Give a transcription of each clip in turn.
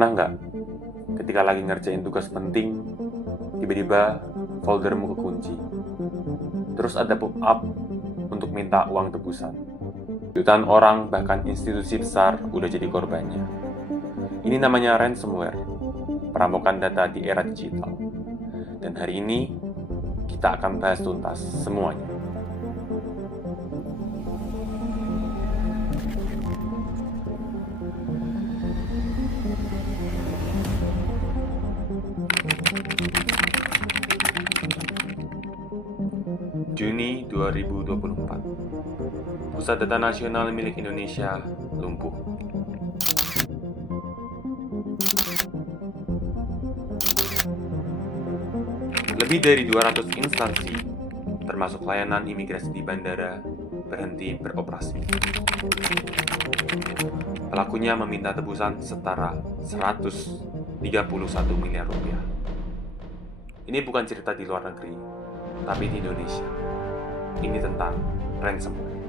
Pernah nggak ketika lagi ngerjain tugas penting, tiba-tiba foldermu kekunci, terus ada pop-up untuk minta uang tebusan. Jutaan orang, bahkan institusi besar, udah jadi korbannya. Ini namanya ransomware, perampokan data di era digital. Dan hari ini, kita akan bahas tuntas semuanya. Juni 2024, Pusat Data Nasional milik Indonesia lumpuh. Lebih dari 200 instansi, termasuk layanan imigrasi di bandara, berhenti beroperasi. Pelakunya meminta tebusan setara 131 miliar rupiah. Ini bukan cerita di luar negeri, tapi di Indonesia. Ini tentang ransomware.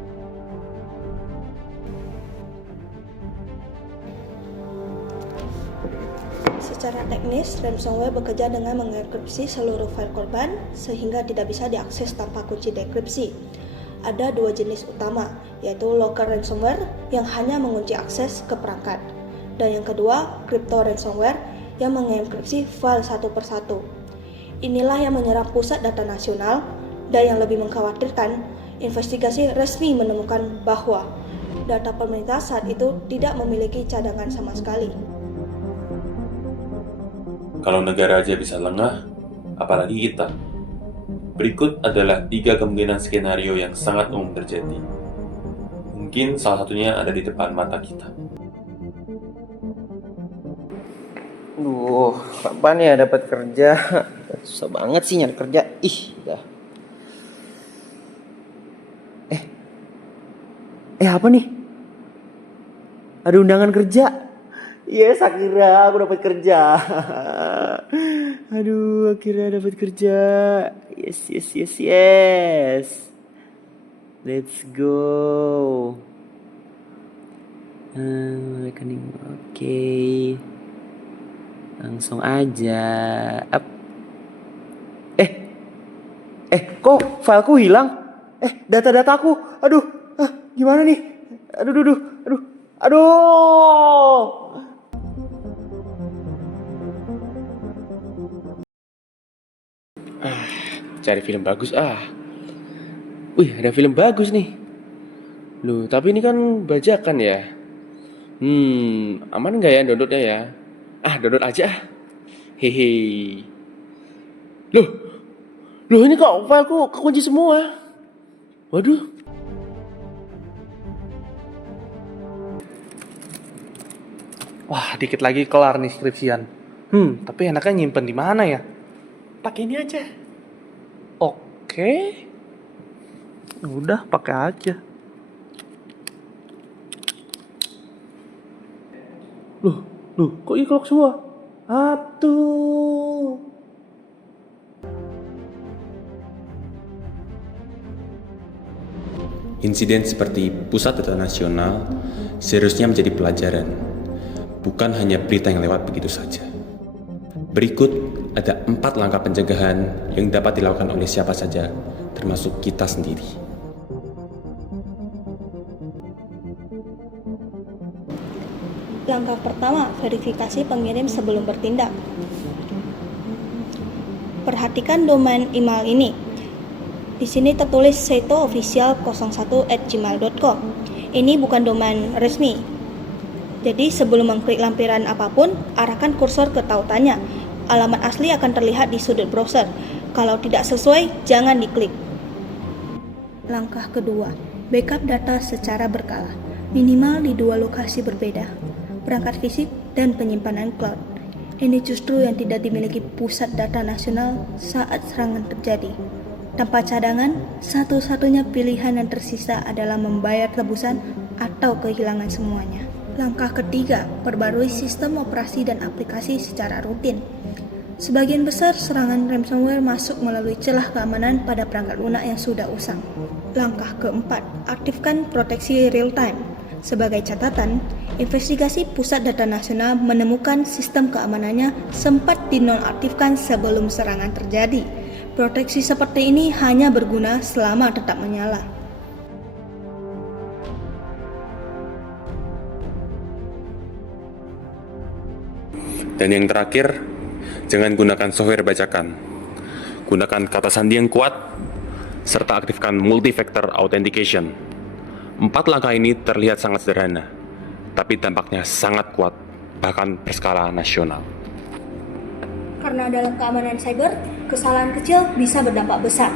Secara teknis, ransomware bekerja dengan mengenkripsi seluruh file korban sehingga tidak bisa diakses tanpa kunci dekripsi. Ada dua jenis utama, yaitu local ransomware yang hanya mengunci akses ke perangkat, dan yang kedua, crypto ransomware yang mengenkripsi file satu persatu. Inilah yang menyerang pusat data nasional, dan yang lebih mengkhawatirkan, investigasi resmi menemukan bahwa data pemerintah saat itu tidak memiliki cadangan sama sekali. Kalau negara aja bisa lengah, apalagi kita. Berikut adalah 3 kemungkinan skenario yang sangat umum terjadi. Mungkin salah satunya ada di depan mata kita. Duh, kapan ya dapat kerja? Susah banget sih nyari kerja. Dah. Apa nih? Ada undangan kerja. Yes, akhirnya aku dapat kerja. Aduh, akhirnya dapat kerja. Yes. Let's go. Rekening. Oke. Langsung aja. Up. Kok fileku hilang? Data-dataku. Aduh, gimana nih? Aduh. Cari film bagus Wih, ada film bagus nih. Loh, tapi ini kan bajakan ya. Aman nggak ya downloadnya ya? Download aja. Hehe. Loh ini kok fileku kekunci semua. Waduh. Wah, dikit lagi kelar nih skripsian. Tapi enaknya nyimpen di mana ya? Pakai ini aja. Oke. Udah, pakai aja. Loh, kok iklok semua? Atuh. Insiden seperti Pusat Data Nasional seharusnya menjadi pelajaran, bukan hanya berita yang lewat begitu saja. Berikut ada 4 langkah pencegahan yang dapat dilakukan oleh siapa saja, termasuk kita sendiri. Langkah pertama, verifikasi pengirim sebelum bertindak. Perhatikan domain email ini. Di sini tertulis setoofficial01@gmail.com. Ini bukan domain resmi. Jadi sebelum mengklik lampiran apapun, arahkan kursor ke tautannya. Alamat asli akan terlihat di sudut browser. Kalau tidak sesuai, jangan diklik. Langkah kedua, backup data secara berkala, minimal di 2 lokasi berbeda, perangkat fisik dan penyimpanan cloud. Ini justru yang tidak dimiliki pusat data nasional saat serangan terjadi. Tanpa cadangan, satu-satunya pilihan yang tersisa adalah membayar tebusan atau kehilangan semuanya. Langkah ketiga, perbarui sistem operasi dan aplikasi secara rutin. Sebagian besar serangan ransomware masuk melalui celah keamanan pada perangkat lunak yang sudah usang. Langkah keempat, aktifkan proteksi real time. Sebagai catatan, investigasi Pusat Data Nasional menemukan sistem keamanannya sempat dinonaktifkan sebelum serangan terjadi. Proteksi seperti ini hanya berguna selama tetap menyala. Dan yang terakhir, jangan gunakan software bajakan. Gunakan kata sandi yang kuat, serta aktifkan multi-factor authentication. 4 langkah ini terlihat sangat sederhana, tapi dampaknya sangat kuat, bahkan berskala nasional. Karena dalam keamanan cyber, kesalahan kecil bisa berdampak besar.